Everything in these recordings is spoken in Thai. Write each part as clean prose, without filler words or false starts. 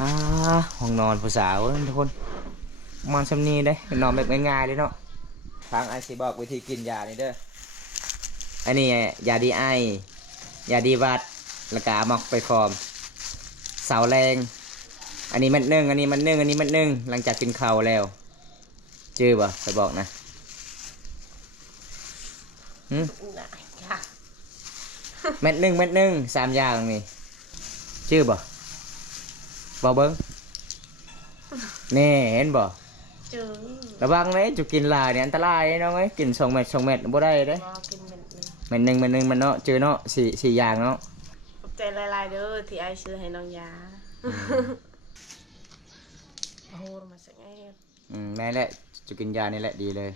อ่าห้องนอนผู้สาวทุกคนมันสำนีได้นอนแบบง่ายๆเลยเนาะทางไอซีบอกวิธีกินยานี่เด้ออันนี้ยาดีไอยาดีวัดแล้วก็เอามอกไปฟอร์มเสาแรงอันนี้มันนึ่งอันนี้มันนึ่งอันนี้มันนึ่งหลังจากกินข้าวแล้วจื้อบ่ไปบอกนะหืมเม็ดหนึ่งสามอย่างนี่จื้อบ่บ่เบิ้งนี่เห็นบ่จึงระวังเลยจุกินหลายเนี่ยอันตรายเนาะไงกิน2 เม็ดบ่ได้เด้รอกินเม็ดหนึ่งมันเนาะเจอเนาะสี่อย่างเนาะขอบใจหลายๆเด้อที่ไอซื้อให้น้องยาโอ้โหมาสักไงแม่แหละจุกินยานี่แหละดีเลย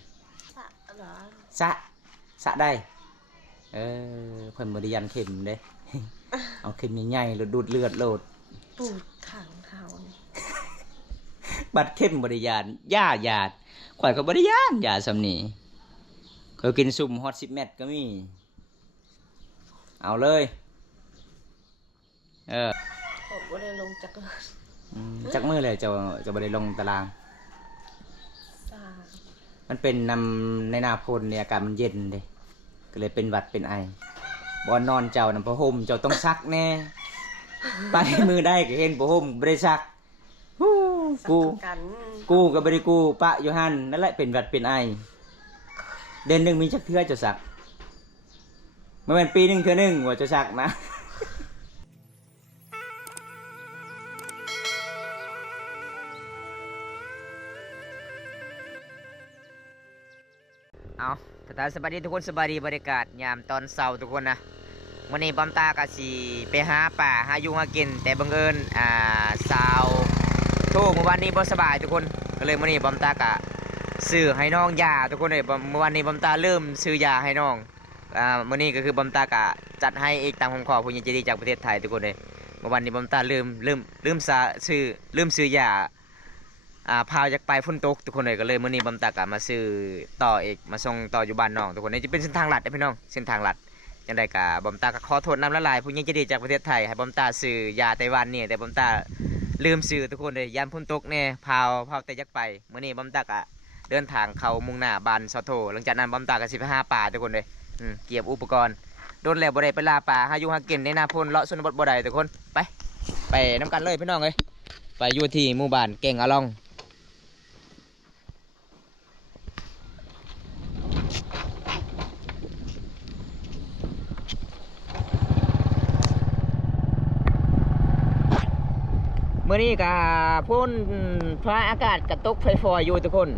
สะเหรอสะสะได้เพิ่นบ่ได้ยันเข็มเด้ เอาเข็มใหญ่ๆแล้วดูดเลือดโลดปูดถังเท้านี่ บัดเข้มบริยานย่าหยาดข่อยก็บริยานยาสำนีเคยกินสุ่มฮอต10 เม็ดก็มีเอาเลยผมก็เลยลงจากจักมือเลยจะบริลงตารางสามันเป็นนำในหน้าพลเนี่ยอากาศมันเย็นเลยก็เลยเป็นหวัดเป็นไอบอนนอนเจ้านำผ้าห่มเจ้าต้องซักแน่ไปมือได้ก็เห็นผ้าห่มบริซักกูกับบริกูปะอยู่หันนั่นแหละเป็นหวัดเป็นไอเดือนหนึ่งมีชักเทื่อจะซักเมื่อเป็นปีหนึ่งเทื่อหนึ่งว่าจะซักนะเอาถ้าสบายดีทุกคนสบายดีบรรยากาศยามตอนเช้าทุกคนนะวันนี้บอมตากะสีไปหาป่าหายุงหากินแต่บังเอิญสาวโทรเมื่อวานนี้บ่สบายทุกคนก็เลยวันนี้บอมตากะซื้อให้น้องยาทุกคนเลยเมื่อวานนี้บอมตาเริ่มซื้อยาให้น้องวันนี้ก็คือบอมตากะจัดให้อีกตามคำขอผู้ใหญ่ใจดีจากประเทศไทยทุกคนเลยเมื่อวานนี้บอมตาเริ่มซื้อยาพาจากไปฝนตกทุกคนเลยก็เลยมื้อนี้บอมตากะมาซื้อต่ออีกมาส่งต่ออยู่บ้านน้องทุกคนนี่จะเป็นเส้นทางลัดพี่น้องเส้นทางลัดจังไดกะบอมตาก็ขอโทษน้ำละลายผู้ใหญ่ใจดีจากประเทศไทยให้บอมตาซื้อยาไต้หวันนี่แต่บอมตาลืมซื้อทุกคนเลยยามฝนตกเนี่ยพาวแต่ยักไปมื้อนี้บอมตากะเดินทางเข้ามุ่งหน้าบ้านซอโทหลังจากนั้นบอมตากะสิไปหาป่าทุกคนเลยเก็บอุปกรณ์โดนแล้วบ่ได้ไปล่าป่าหาอยู่หากินในนาพลเลาะชนบทบ่ได้ทุกคนไปน้ำกันเลยพี่น้องเลยไปอยู่ที่หมู่บ้านเก่งอะลองเมื่อนี้กะพ่นฟ้าอากาศกระตกไฟฟอยอยู่ทุกคน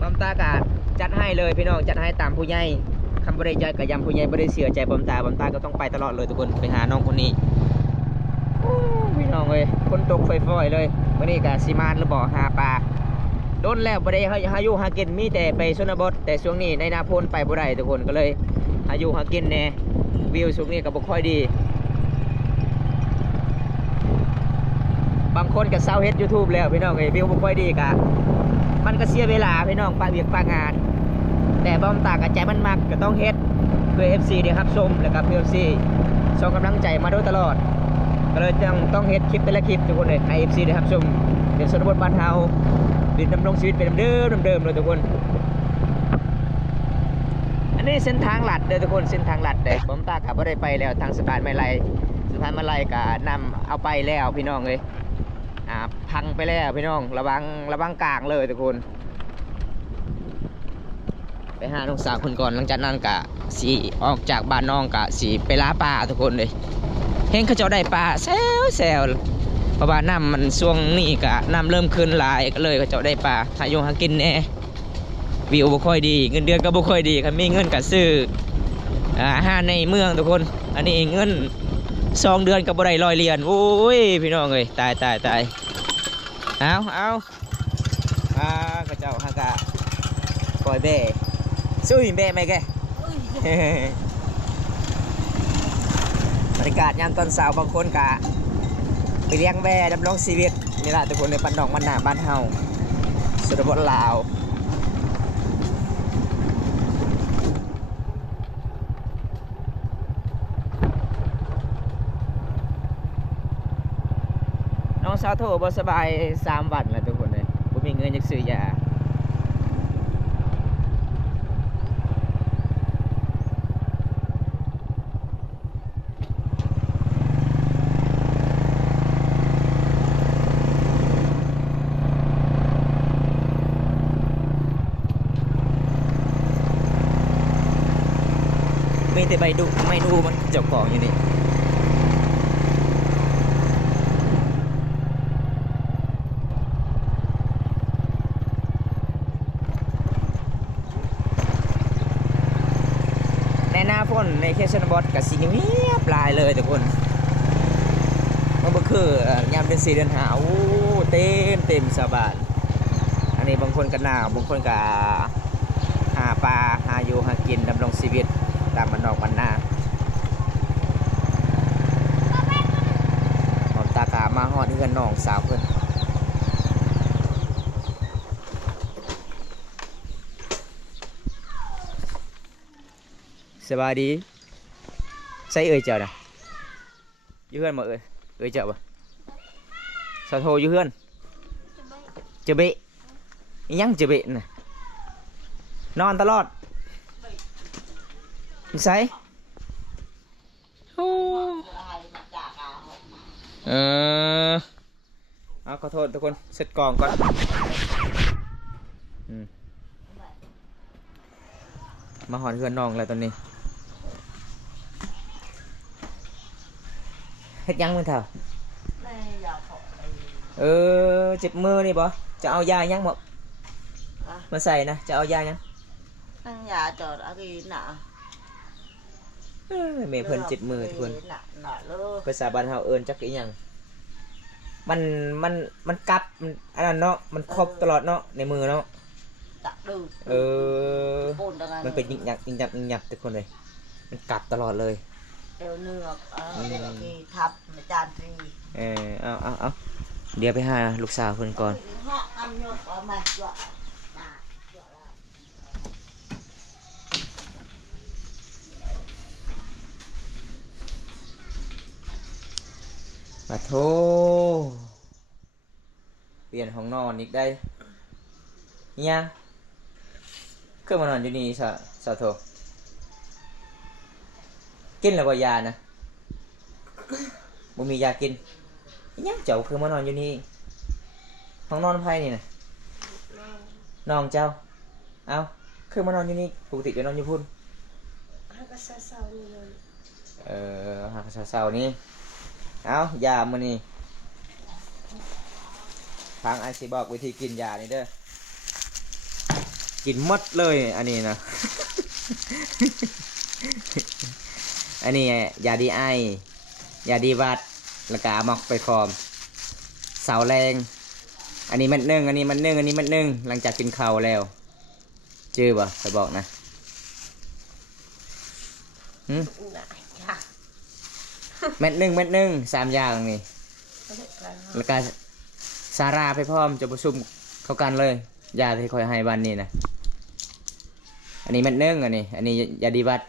บอมตากะจัดให้เลยพี่น้องจัดให้ตามผู้ใหญ่คำบริจาคกับยำผู้ใหญ่บริเสียใจบอมตาก็ต้องไปตลอดเลยทุกคนไปหาน้องคนนี้พี่น้องเลยคนตกไฟฟอยเลยเมื่อนี้กะซีมานหรือบ่อหาปลาโดนแล้วบ่ได้หาอยู่หากินมีแต่ไปชนบทแต่ช่วงนี้ในนาพลไปบ่ได้ทุกคนก็เลยหาอยู่หากินแน่วิวช่วงนี้ก็บ่ค่อยดีบางคนก็เศร้าเฮ็ด YouTube แล้วพี่น้องวิวบ่ค่อยดีกะมันก็เสียเวลาพี่น้องปะเวียกปะงานแต่บอมตากะใจมันมักก็ต้องเฮ็ดเพื่อ FC ได้รับชมแล้วก็เพื่อ FC ส่งกำลังใจมาโดยตลอดก็เลยต้องเฮ็ดคลิปแต่ละคลิปทุกคนเลยให้ FC ได้รับชมเป็นชนบทบ้านเฮาเป็นดำรงชีวิตเป็นเดิมเลยทุกคนอันนี้เส้นทางลัดเด้อทุกคนเส้นทางลัดเด้บอมตากะบ่ได้ไปแล้วทางสะพานไม้ไล่ก็นำเอาไปแล้วพี่น้องเอ้ยพังไปแล้วพี่น้องระวังกลางเลยทุกคนไปหาน้องสาวคนก่อนหลังจากนั้นกะสีออกจากบ้านน้องกะสีไปล่าปลาทุกคนเลยเห็นเขาเจ้าได้ปลาแซวเพราะว่าน้ำมันช่วงนี้กะน้ำเริ่มขึ้นหลายก็เลยเขาเจ้าได้ปลาหากินแน่วิวบ่ค่อยดีเงินเดือนก็บ่ค่อยดีครับมีเงินกะซื้ออาหารในเมืองทุกคนอันนี้เงิน2 เดือนกับบ่ได้100 เหรียญโอ้ยพี่น้องเอ้ยตายเอากระเจ้าฮากะปล่อยเบ้สู้หิมเบ้ไหมแกบรรยากาศยามตอนเช้าบางคนกะไปเลี้ยงแบ่ดำรงชีวิตนี่แหละทุกคนในบ้านนอกบ้านนาบ้านเฮาสุดบดลาว น้องสาวโทรบ่สบาย3 วันแล้วทุกคนเลยบ่มีเงินจักซื้อยามีแต่ใบดุไม่ดูมันเจ้าของอยู่นี่ในหน้าฝนในเขตชนบทกับสีเงียบหลายเลยทุกคนมันก็คือยามเดือน4 เดือน 5โอ้เต็มสบายอันนี้บางคนก็หนาวบางคนก็หาปลาหาอยู่หากินดำรงชีวิตตามบ้านนอกบ้านนาหอมตากามาฮอดเฮือนน้องสาวเพิ่นสบายดีใส่เอ่ยเจ้าน่ะอยู่เฮือนบ่เอ่ยเจ้าบ่สาวโทอยู่เฮือนเจอเบะอิหยังเจอเบะน่ะนอนตลอดนิสัยโอ้เอาขอโทษทุกคนเสร็จกล่องก่อนมาหอนเพื่อนน้องแล้วตอนนี้เฮ็ดยังมึงเถอะเจ็บมือนี่บ่จะเอายายังบ่มาใส่นะจะเอายายัง anh nhà chờ đã ghi nè แม่เพิ่นเจ็บมือทุกคน nè nè luôn ภาษาบ้านเฮาเอิ้นจักอีหยังมันกัดอันนั้นเนาะมันครบตลอดเนาะในมือเนาะ đặt đường มันเป็นยิงยักทุกคนเลยมันกัดตลอดเลย đều nửa đây là cái thập mà tràn thì เอาเดี๋ยวไปหาลูกสาวเพิ่นก่อน họ ăn nhột ở mày dọa nè มาโทเปลี่ยนห้องนอนอีกได้ยังขึ้นมานอนอยู่นี่สาวโทกินแล้วบ่ยานะบ่มียากินยังเจ้าคือมานอนอยู่นี่ห้องนอนไผนี่นะน้องเจ้าเอาคือมานอนอยู่นี่ปกติจะนอนอยู่พุ่น hai cái xe sau như vậy หากเช้าๆนี้เอายามื้อนี้ทางไอซีบอกวิธีกินยานี่เด้อกินหมดเลยอันนี้นะ อันนี้ยาดีไอยาดีวัดแล้วก็มอกไปคอมเสาแรงอันนี้มันนึ่งอันนี้มันนึ่งอันนี้มันนึ่งหลังจากกินข้าวแล้วจื้อบ่ไปบอกนะ nè chà เม็ดหนึ่ง3 อย่างนี่ cái này là แล้วก็ซาร่าไปพร้อมจะผสมเข้ากันเลยยาที่คอยให้วันนี้นะอันนี้เม็ดหนึ่งอันนี้ยาดีวัด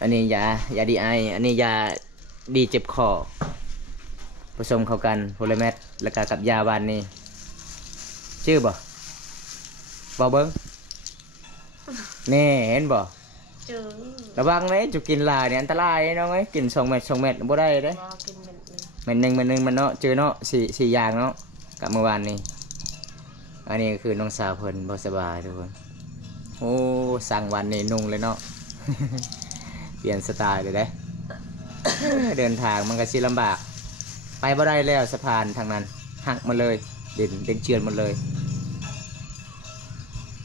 อันนี้ยาดีไออันนี้ยาดีเจ็บคอผสมเข้ากันโพลิเมดแล้วก็กับยาวันนี้ชื่อบ่เบิ้งนี่เห็นบ่ trứng ระวังเลยจุกินหลายเนี่ยอันตรายน้องเอ้ยกิน2 เม็ดบ่ได้เด้ vào cái mình เม็ดหนึ่งมันเนาะเจอเนาะสี่อย่างเนาะกับเมื่อวานนี้อันนี้คือน้องสาวเพิ่นบ่สบายทุกคนโอ้สั่งวันนี้นุ่งเลยเนาะ เปลี่ยนสไตล์เลยเด้ เดินทางมันก็สิลำบากไปบ่ได้แล้วสะพานทางนั้นหักมาเลยเด่นเชือนหมดเลย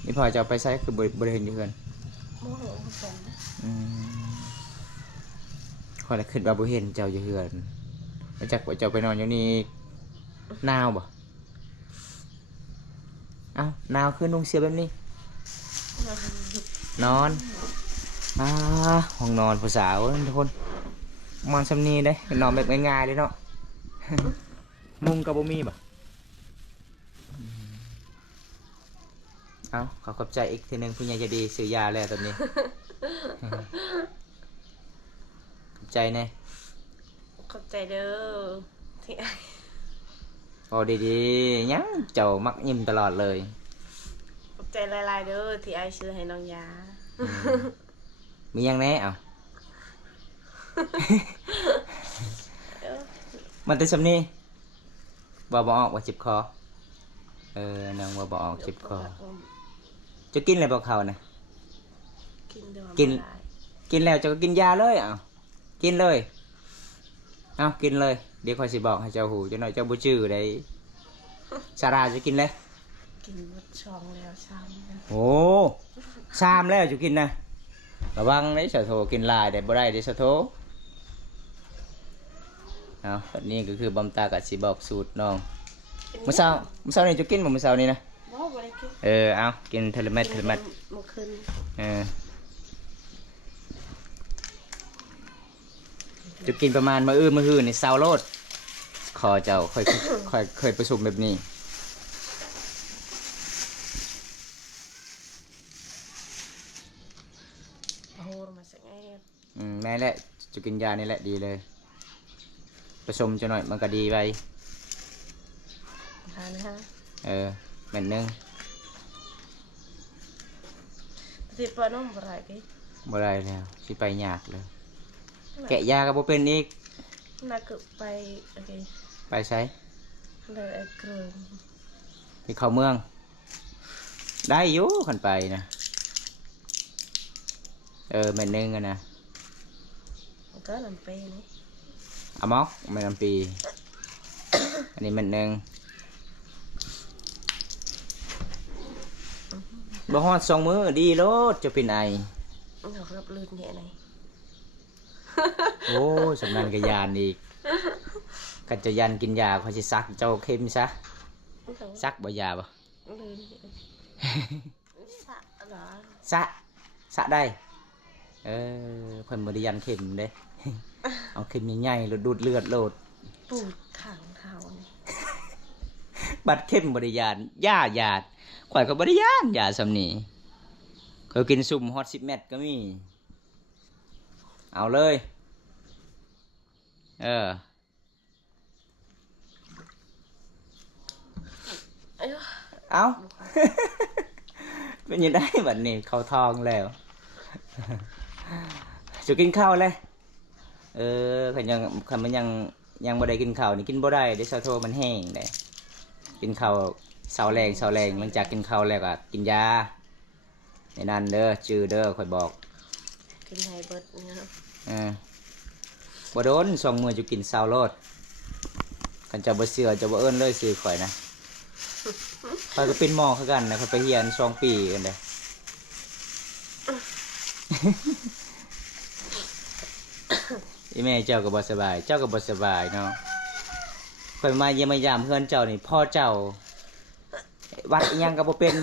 นี่พอจะเอาไปใช้คือบ่ได้เห็นอยู่เพิ่น bố hộ không cần ขอยละคิดว่าบ่เห็นเจ้าอยู่เฮือนมาจักว่าเจ้าไปนอนอยู่นี่หนาวบ่เอ้าหนาวคือนุ่งเสื้อแบบนี้ นอนห้องนอนผู้สาวทุกคนมอนซำนี้เด้นอนแบบง่ายๆเลยเนาะ มุงกับบ่มีบ่เอาขอขอบใจอีกทีหนึงผู้ใหญ่ใจดีซื้อยาแล้วตอนนี้ ขอบใจแน่ ขอบใจเด้อ ที่ไอ้ พอดีๆยังเจ้ามักยิ้มตลอดเลย ขอบใจหลายๆเด้อที่ไอ้ซื้อให้น้องยา มียังแน่เอา เออ มันเป็นสำนีบ่ออกว่าจิบคอ นางบ่ออกจิบคอ จะกินอะไรบ่เขานะ กินเดี๋ยว กิน บ่ได้ กินแล้วเจะก็กินยาเลยเอากินเลยเอากินเลย เดี๋ยวคอยสิบอกให้เจ้าหูเจ้าหน่อยเจ้าบุจื้อได้สาราจะกินเลย กินหมดช่องแล้วช้ำ โอ้ชามแล้วจะกินนะระวังได้สะโทกินลายได้บ่ได้ได้สะโทเอาแบบนี้ก็คือบำตากับสิบอกสูตรน้องเมื่อเช้านี่จะกินบ่เมื่อเช้านี่นะ บ่ได้กิน เอากินเทเลเม็ด เมื่อคืน จะกินประมาณมื้อหื้อนี่เช้าโลดขอเจ้าเคยประชุมแบบนี้ โอ้โหมาสักไง แม่แหละจะกินยานี่แหละดีเลยผสมจะหน่อยมันก็ดีไป ทานนะฮะ เหม็นนึง สิปน้องบ่ได้กิ บ่ได้แล้วสิไปยากเลย แกะยาก็บ่เป็นอีก น่าเกือบไปโอเค ไปใช้ เลยไอ้กลุ่ม ไปเข้าเมือง ได้อยู่คันไปนะเหม็นนึงอะนะ มันก็ลำไปนี่ อะมอกไม่ลำปี อันนี้เหม็นนึงบ่ฮอด2 มื้อดีโลดจะเป็นไอ เรารับลื่นเนี่ยไหน โอ้สำนันกยานอีกกันจะยันกินยาเขาสิซักเจ้าเข้มซะซักบ่ยาบ่ ลื่นสะเหรอ สะได้เพิ่นบ่ได้ยันเข็มเด้ เอาเข็มใหญ่ๆแล้วดูดเลือดโลด ปูดขังเท้านี่ บัดเข็มบ่ได้ยานย่าหยาดข่อยก็บ่ได้ยานยาซำนี้ข่อยกินซุ่มฮอต10 เม็ดก็มีเอาเลยเอ้ย เอา เป็นยังได้บัดนี้เข้าทองแล้วจะกินข้าวเลยคันมันยังบ่ได้กินข้าวนี่กินบ่ได้เด้ซะโทมันแห้งได้กินข้าวเช้าแรงหลังจากกินข้าวแล้วก็กินยาในนั้นเด้อชื่อเด้อค่อยบอก กินไฮเบิร์ดเนี่ย บ่โดน2 มื้อจะกินเช้าโลดคันเจ้าบ่เชื่อเจ้าบ่เอิ้นเลยชื่อข่อยนะข่อยก็เป็นหมอคือกันนะข่อยไปเรียน2 ปีกันเด้ อีแม่เจ้าก็บ่สบายเจ้าก็บ่สบายเนาะข่อยมาเยี่ยมมายามเพื่อนเจ้านี่พ่อเจ้าวัดอิหยังก็บ่เป็น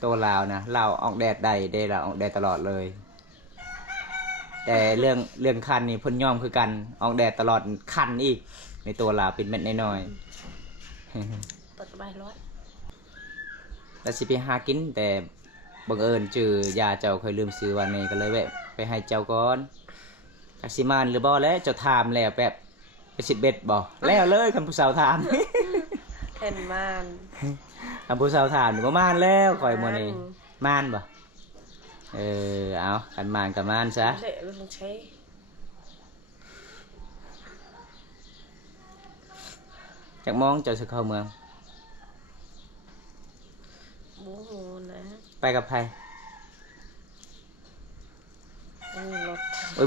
โตลาวนะลาวออกแดดได้ลาวออกแดดตลอดเลย แต่เรื่องคันนี่เพิ่นยอมคือกันออกแดดตลอดคันอีกในตัวลาวเป็นเม็ดน้อย ปัดใบร้อย ๆแล้วสิไปหากินแต่บังเอิญจื่อยาเจ้าเคยลืมซื้อวันนี้ก็เลยแวะไปให้เจ้าก่อนจักสิมานหรือบ่แล้วเจ้าถามแล้วแบบไปสิเบ็ดบ่แล้วเลยคันผู้สาวถาม แผ่นมาน คำพูดสาวถามหรือว่ามานแล้วข่อยโมนี่มานบ่เอากันมานกับมานซะ เละลงใช้ จากมองเจ้าสิเข้าเมือง บูฮูนะ ไปกับใคร มีรถ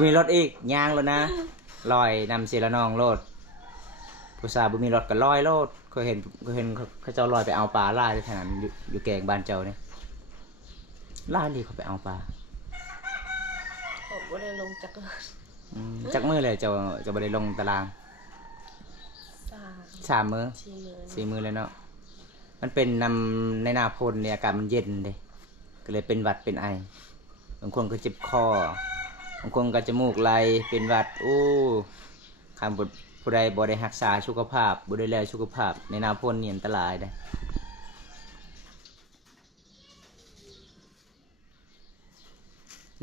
มีรถอีกย่างแล้วนะลอยนำเสียละนองโลดผู้สาวบ่มีรถก็ลอยโลดเคยเห็นเขาเจ้าลอยไปเอาปลาล่าที่แถวนั้นอยู่แกงบ้านเจ้าเนี่ยล่าดีเขาไปเอาปลา ผมก็ได้ลงจากรถ จักมือเลยเจ้าบ่ได้ลงตาราง 3 มื้อ 4 มื้อเลยเนาะมันเป็นนำในหน้าพลเนี่ยอากาศมันเย็นเด้ก็เลยเป็นหวัดเป็นไอบางคนก็เจ็บคอบางคนก็จมูกไหลเป็นหวัดคำผู้ใดบ่ได้รักษาสุขภาพบ่ได้ดูแลสุขภาพในหน้าพลนี่อันตรายเ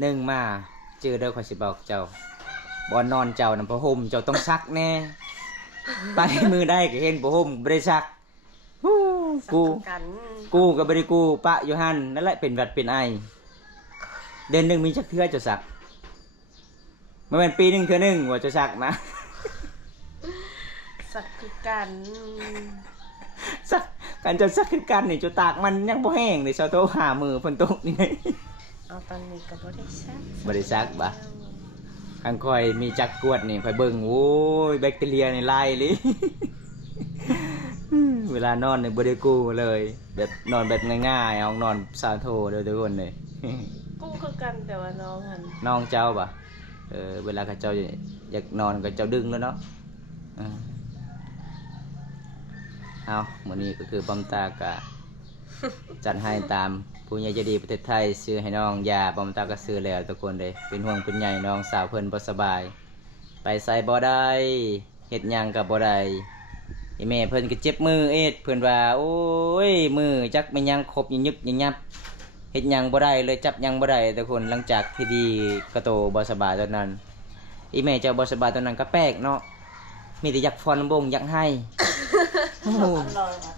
ด้1มาเจอเด้อข่อยสิบอกเจ้าบ่นอนเจ้านำผ้าห่มเจ้าต้องซักแน่ ไปมือได้ก็เห็นบ่ห่มบ่ได้ซักฮู้กู กัน กูก็บ่ได้กูปะอยู่หั่นนั่นแหละเป็นหวัดเป็นไอเดือนหนึงมีจักเทื่อจะซักบ่แม่นปีหนึงเทื่อหนึงว่าจะซักนะ สักคือกัน ซักกันจะซักคือกันนี่จะตากมันยังบ่แห้งนี่เช้าโตหามือฝนตกนี่ เอาตอนนี้ก็บ่ได้ซัก บ่ได้ซักบ่ อังคอยมีจักกวดนี่คอยเบิ่งโอ้ยแบคทีเรียนี่ไล่เลย เวลานอนเนี่ยบ่ได้กู้เลย แบบนอนแบบง่ายๆเอานอนซาโทเด้อทุกคนเลย กูคือกันแต่ว่าน้องหัน น้องเจ้าป่ะเวลาเขาเจ้าอยากนอนก็เจ้าดึงแล้วเนาะเอามื้อนี้ก็คือบำตากะ จัดให้ตามผู้ใหญ่ใจดีประเทศไทยซื้อให้น้องยาบำตาก็ซื้อแล้วทุกคนเลยเป็นห่วงเป็นใหญ่น้องสาวเพิ่นบ่สบาย ไปใส่บ่ได้เฮ็ดหยังก็บ่ได้อีแม่เพิ่นก็เจ็บมือเอ็ดเพิ่นว่าโอ้ยมือจักแม่นหยังครบยิยึกยิยับเฮ็ดหยังบ่ได้เลยจับหยังบ่ได้ทุกคนหลังจากที่ดีกระโตบ่สบายตอนนั้นอีแม่เจ้าบ่สบายตอนนั้นก็แปลกเนาะมีแต่อยากฟอนบงอยากให้ โอ้โห อันลอยวัน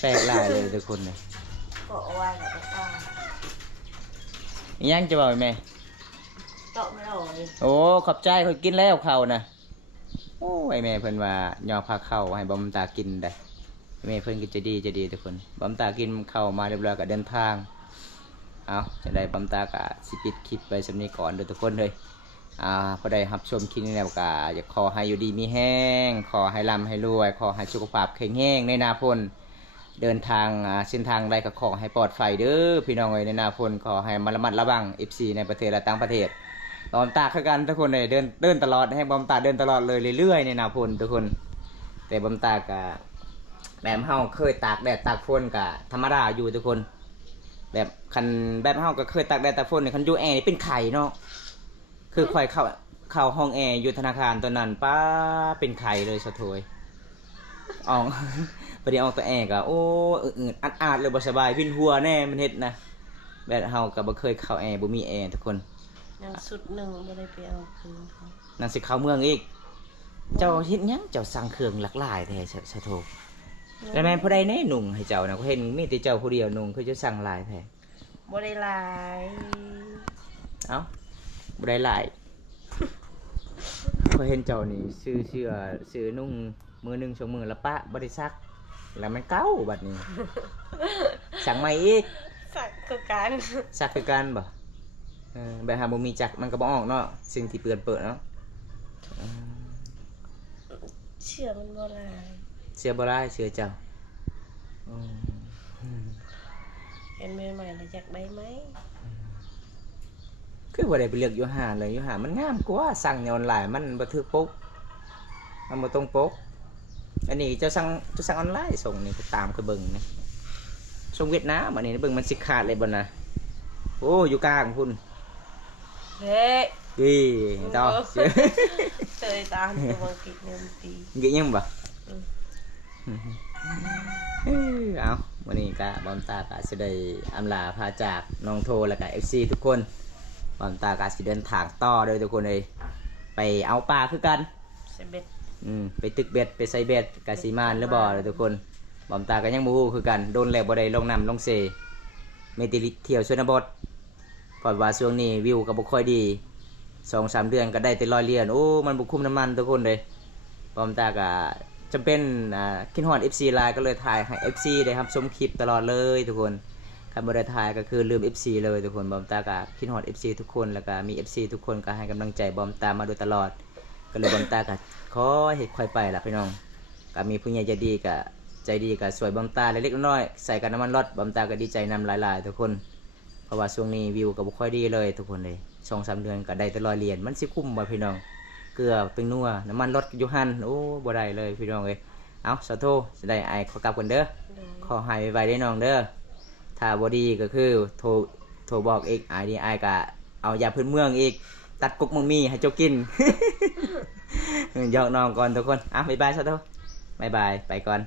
แปลกหลายเลยทุกคนเลย ก็เอาไว้แล้วก็ป้า อีหยังจะบอกแม่ เจาะไม่ได้เลย โอ้ขอบใจคนกินแล้วข้าวนะโอ้ไอแม่เพิ่นว่ายอพาข้าวให้บำตากินได้แม่เพิ่นก็จะดีทุกคนบำตากินข้าวมาเรียบร้อยก็เดินทางเอาจะได้บำตากะสิปิดคลิปไปสำนี้ก่อนเด้อทุกคนเลยพอได้รับชมคลิปนี้แล้วก็อยากขอให้อยู่ดีมีแห้งขอให้ร่ำให้รวยขอให้สุขภาพแข็งแรงในนาพลเดินทางเส้นทางใดก็ขอให้ปลอดภัยเด้อพี่น้องเอ้ยในนาพลขอให้มาระมัดระวัง FC ในประเทศและต่างประเทศ บอมตาคือกันทุกคนเลยเดินตลอดให้บอมตาเดินตลอดเลยเรื่อยๆในนาพลทุกคนแต่บอมตากะแบบเฮาเคยตากแดดตากฝนกะธรรมดาอยู่ทุกคน แบบคันแบบเฮาก็เคยตากแดดตากฝนเนี่ยคันอยู่แอร์นี่เป็นไข่เนาะคือค่อยเข้าห้องแอร์อยู่ธนาคารตอนนั้นป้าเป็นไข่เลยสะโถยออก พอดีออกตัวแอร์ก็โอ้อืดๆอัดๆเลยบ่สบายพินหัวแน่มันเฮ็ดนะแบบเฮาก็บ่เคยเข้าแอร์บ่มีแอร์ทุกคน ยังสุดหนึ่งบ่ได้ไปเอาคืนเขา นั่นสิเข้าเมืองอีก เจ้าเฮ็ดหยังเจ้าสั่งเครื่องหลากหลายแท้สะโทแต่แม่นผู้ใดแน่นุ่งให้เจ้านะก็เห็นมีแต่เจ้าผู้เดียวนุ่งคือจะสั่งหลายแท้ บ่ได้หลาย เอ้าบ่ได้หลาย ก็เห็นเจ้านี่ซื้อนุ่งมือหนึง2มื้อละปะบ่ได้ซัก แล้วมันเก่าบัดนี้ สั่งใหม่อีก สักคือกัน ซักคือกันบ่แบบหาบ่มีจักมันก็บ่ออกเนาะสิ่งที่เปิดเนาะ เชื่อมันบ่หลาย เสื้อบ่ได้เสื้อเจ้า เห็นใหม่ๆแล้วอยากได้ไหม คือบ่ได้ไปเลือกอยู่ห้างเลยอยู่ห้างมันงามกว่าสั่งในออนไลน์มันบ่ถูกปกมันบ่ตรงปกอันนี้เจ้าสั่งออนไลน์ส่งนี่ก็ตามคือเบิ่งนะส่งเวียดนามอันนี้เบิ่งมันสิขาดเลยบ่นะโอ้อยู่กลางพุ่น เฮ้ย พี่ต่อ เตยตามตัวบังกิดเงินตี เงี้ยยังบ่เอาวันนี้ก็บอมตาก็สิได้อำลาพาจากน้องโทแล้วก็ FC ทุกคนบอมตาก็สิเดินทางต่อเด้อทุกคนเลยไปเอาปลาคือกัน เสบ็ด ไปตึกเบ็ดไปใส่เบ็ดกาสีมานหรือบ่เลยทุกคนบอมตาก็ยังบ่ฮู้คือกันโดนแล้วบ่ได้ลงน้ำลงเซเมติลิเที่ยวชนบทเพราะว่าช่วงนี้วิวก็บ่ค่อยดี 2-3 เดือนก็ได้แต่100เหรียญโอ้มันบ่คุ้มน้ำมันทุกคนเลยบอมตาก็จำเป็นคิดฮอด FC ไลน์ก็เลยถ่ายให้ FC ได้รับชมคลิปตลอดเลยทุกคนคันบ่ได้ถ่ายก็คือลืม FC เลยทุกคนบอมตาก็คิดฮอด FC ทุกคนแล้วก็มี FC ทุกคนก็ให้กำลังใจบอมตามาโดยตลอดก็เลยบอมตาก็ขอเฮ็ดค่อยไปล่ะพี่น้องก็มีผู้ใหญ่ใจดีก็สวยบอมตาเล็กๆน้อยๆใส่กันน้ำมันรถบอมตาก็ดีใจนำหลายๆทุกคนเพราะว่าช่วงนี้วิวก็บ่ค่อยดีเลยทุกคนเลย 2-3 เดือนก็ได้แต่100เหรียญมันสิคุ้มบ่พี่น้องเกลือเป็นนัวน้ำมันรถอยู่หั่นโอ้บ่ได้เลยพี่น้องเอ้ยเอาสาธุสิได้อายขอกลับกันเด้อขอให้ไวๆได้น้องเด้อถ้าบ่ดีก็คือโทรบอกอีกอายดีอายก็เอายาพื้นเมืองอีกตัดกุกมังมีให้เจ้ากิน หยอกน้องก่อนทุกคนบ๊ายบายสาธุบ๊ายบายไปก่อน